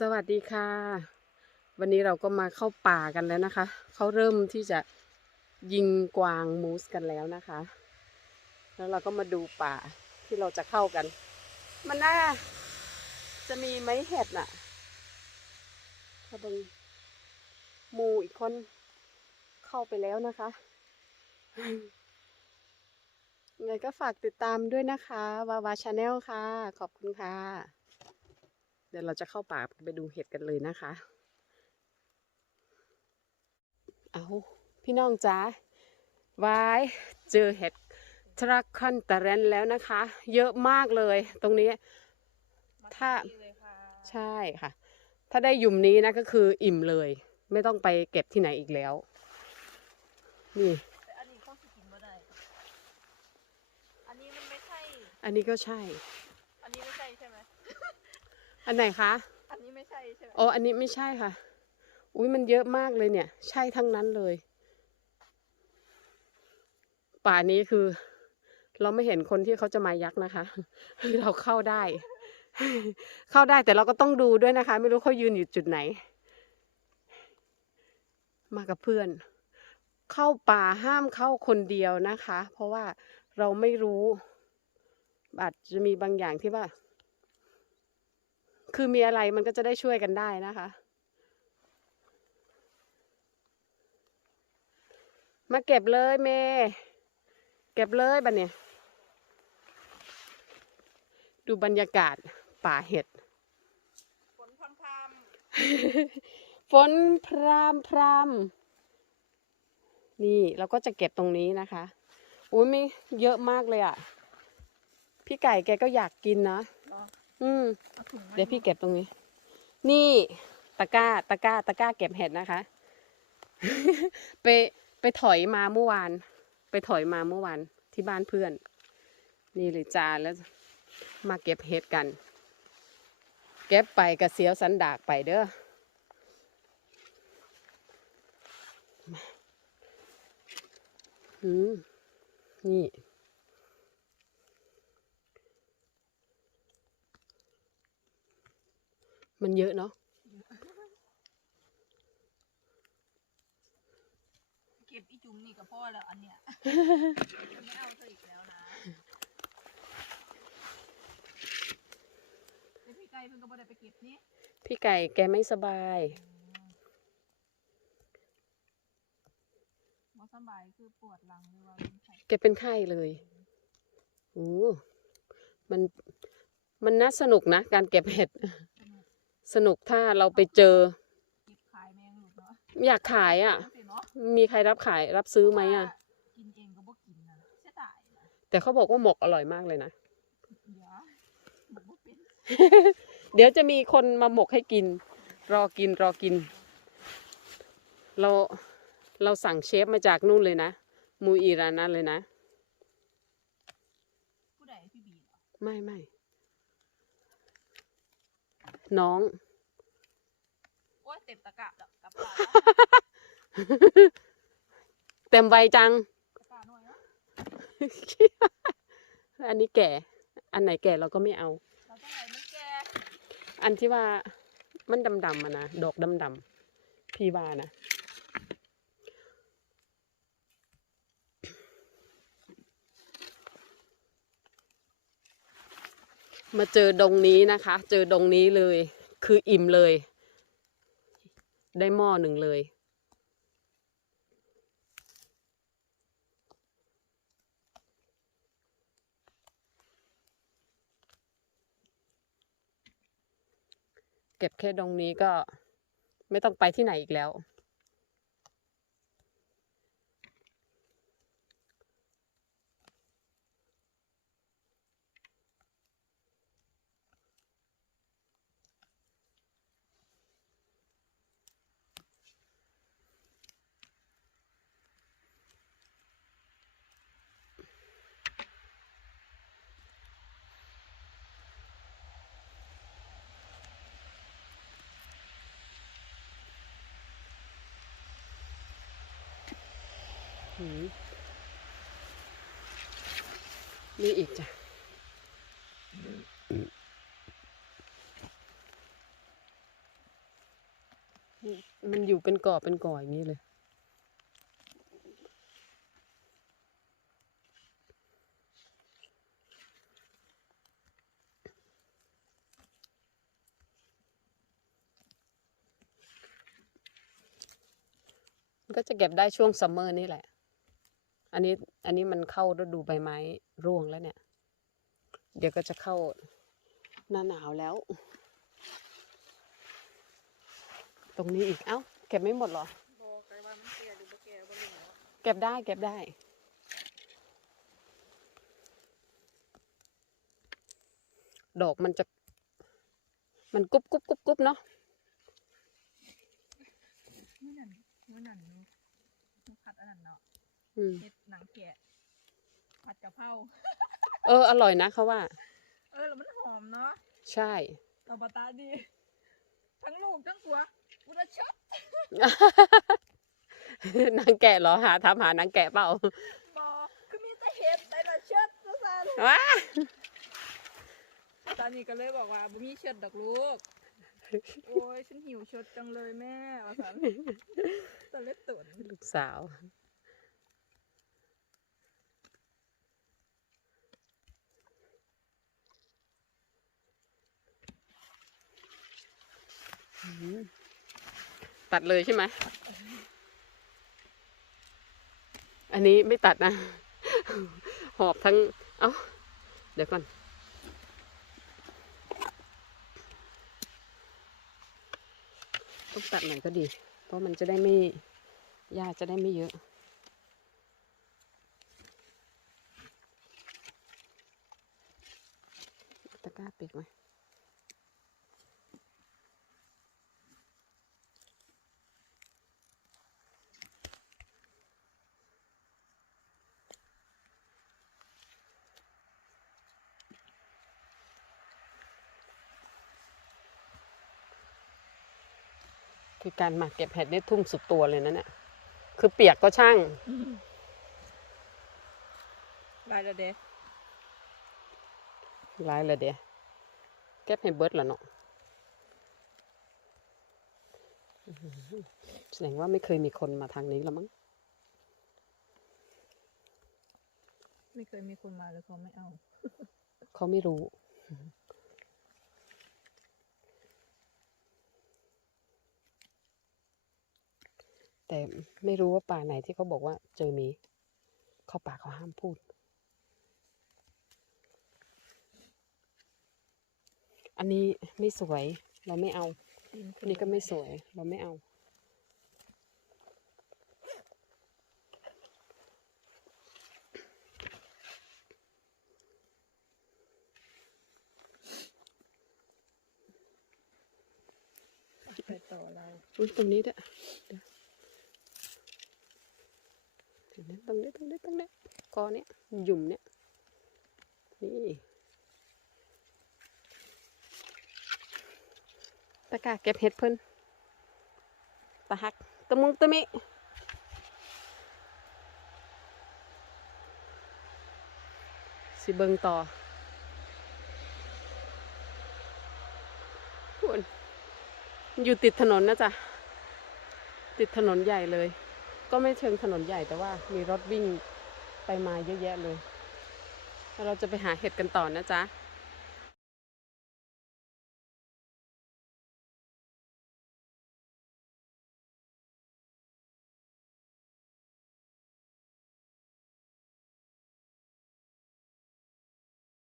สวัสดีค่ะ วันนี้เราก็มาเข้าป่ากันแล้วนะคะ เขาเริ่มที่จะยิงกวางมูสกันแล้วนะคะ แล้วเราก็มาดูป่าที่เราจะเข้ากัน มันน่าจะมีไหมเห็ดน่ะถ้าบังมูอีกคนเข้าไปแล้วนะคะไงก็ฝากติดตามด้วยนะคะ วาวาชาแนลค่ะ ขอบคุณค่ะ ดี๋ยวเราจะเข้าป่าไปดูเห็ดกันเลยนะคะ เอาพี่น้องจ้าวายเจอเห็ดทรัคคอนตะเรนแล้วนะคะ เยอะมากเลยตรงนี้ ถ้าใช่ค่ะ ถ้าได้หยุ่มนี้นะก็คืออิ่มเลย ไม่ต้องไปเก็บที่ไหนอีกแล้ว นี่แต่อันนี้เขาสิกินบ่ได้อันนี้มันไม่ใช่อันนี้ก็ใช่ อันนี้ไม่ใช่ใช่ไหม อันไหนคะ อันนี้ไม่ใช่ใช่ไหมโอ้อันนี้ไม่ใช่ค่ะ อุ้ยมันเยอะมากเลยเนี่ย ใช่ทั้งนั้นเลย ป่านี้คือ เราไม่เห็นคนที่เขาจะมายักนะคะ เราเข้าได้ เข้าได้แต่เราก็ต้องดูด้วยนะคะ ไม่รู้เขายืนอยู่จุดไหน มากับเพื่อน เข้าป่าห้ามเข้าคนเดียวนะคะ เพราะว่าเราไม่รู้อาจจะมีบางอย่างที่ว่า คือมีอะไรมันก็จะได้ช่วยกันได้นะคะ มาเก็บเลยเมเก็บเลยบันเนี่ย ดูบรรยากาศป่าเห็ด ฝนพรำพรฝนพรามพรามนี่เราก็จะเก็บตรงนี้นะคะอุ้ยไม่เยอะมากเลยอะ่ะ พี่ไก่แกก็อยากกินนะำเนาะ อืมเอาถุงมาเดี๋ยวพี่เก็บตรงนี้ นี่ตะกร้าตะกร้าตะกร้าเก็บเห็ดนะคะ ไปไปถอยมาเมื่อวาน ไปถอยมาเมื่อวานที่บ้านเพื่อน นี่เลยจานแล้วมาเก็บเห็ดกัน เก็บไปกระเสียวสันดากไปเด้อมาอืมนี่ มันเยอะเนาะเก็บอีจุ่มนี่กับพ่อแล้วอันเนี้ยจะไม่เอาเธออีกแล้วนะเดี๋ยวพี่ไก่เพิ่งก็บ่ได้ไปเก็บนี่พี่ไก่แกไม่สบายหมอสำบายคือปวดหลังหรือว่าเป็นไข้แกเป็นไข้เลยโอ้มันมันน่าสนุกนะ การเก็บเห็ด สนุกถ้าเราไปเจอเก็บขายแมงหลุดเนาะอยากขายอะ่ะจังสิเนาะมีใครรับขายรับซื้อไหมอะ่ะกินเองก็บ่กินนะเสียดายนะแต่เขาบอกว่าหมกอร่อยมากเลยนะเดี๋ยวบอกว่าเป็นเดี๋ยวจะมีคนมาหมกให้กิน รอกินรอกิน เราเราสั่งเชฟมาจากนู่นเลยนะ มูอีรานันเลยนะผู้ใดพี่บีเหรอไม่ไม่ น้องโอ้ยเต็มตะกร้าแล้วกลับบ้านเต็มใบจังตะกร้าหน่อยเนาะอันนี้แก่ อันไหนแก่เราก็ไม่เอา เราต้องไหนมันแก่อันที่ว่ามันดำๆอะนะ ดอกดำๆพี่ว่านะ มาเจอดงนี้นะคะ เจอดงนี้เลย คืออิ่มเลย ได้หม้อหนึ่งเลย เก็บแค่ดงนี้ก็ไม่ต้องไปที่ไหนอีกแล้ว นี่อีกจ้ะมันอยู่เป็นก่อเป็นก่ออย่างนี้เลย มันก็จะเก็บได้ช่วงซัมเมอร์นี่แหละ อันนี้อันนี้มันเข้าฤดูใบไม้ร่วงแล้วเนี่ย เดี๋ยวก็จะเข้าหน้าหนาวแล้ว ตรงนี้อีก เอ้า เก็บไม่หมดเหรอเก็บได้เก็บได้ดอกมันจะ มันกุบกุบกุบกุบเนาะมื้อนั้นมื้อนั้นหนูหนูผัดอันนั้นเนาะ อืมเฮ็ดหนังแกะผัดกะเพราเออ อร่อยนะเขาว่า เออแล้วมันหอมเนาะใช่ต่อบาตาดี ทั้งลูกทั้งผัวอุระชดนางแกะเหรอหาถามหานางแกะเปล่าบอคือมีแต่เห็ดแต่ละเชิดซะซันว้าตอนนี้ก็เลยบอกว่าบ่มีเชิดดอกลูก โอ้ยฉันหิวเชิดจังเลยแม่ว่าสันตะเล็ดตุนลูกสาว ตัดเลยใช่ไหม อันนี้ไม่ตัดนะ หอบทั้ง เอ้า เดี๋ยวก่อน ต้องตัดหน่อยก็ดี เพราะมันจะได้ไม่หญ้าจะได้ไม่เยอะตะกร้าเปียกไห คือการหมักเก็บเห็ดนี่ทุ่มสุดตัวเลยนะเนี่ยคือเปียกก็ช่างลายละเด้ร้ายเลยเดียเก็บให้เบิดแล้วเนาะอื้อหือแสดงว่าไม่เคยมีคนมาทางนี้แล้วมั้ง ไม่เคยมีคนมาเลยเขาไม่เอา เขาไม่รู้ แต่ไม่รู้ว่าป่าไหนที่เขาบอกว่าเจอหมีเข้าป่าเขาห้ามพูด อันนี้ไม่สวยเราไม่เอาตีนอันนี้ก็ไม่สวยเราไม่เอา ไปต่อเราอุ้ยตรงนี้ด้วย เดี๋ยวเดี๋ยวนตรงนี้ตรงนี้ตรงนี้กอเนี้ยหยุ่มเนี้ยนี่ตะกร้าเก็บเห็ดเพิ่นตะหักตะมุงตะมิสิเบิงต่อคุณอยู่ติดถนนนะจ๊ะ ติดถนนใหญ่เลย ก็ไม่เชิงถนนใหญ่แต่ว่ามีรถวิ่งไปมาเยอะแยะเลย เราจะไปหาเห็ดกันต่อนะจ๊ะ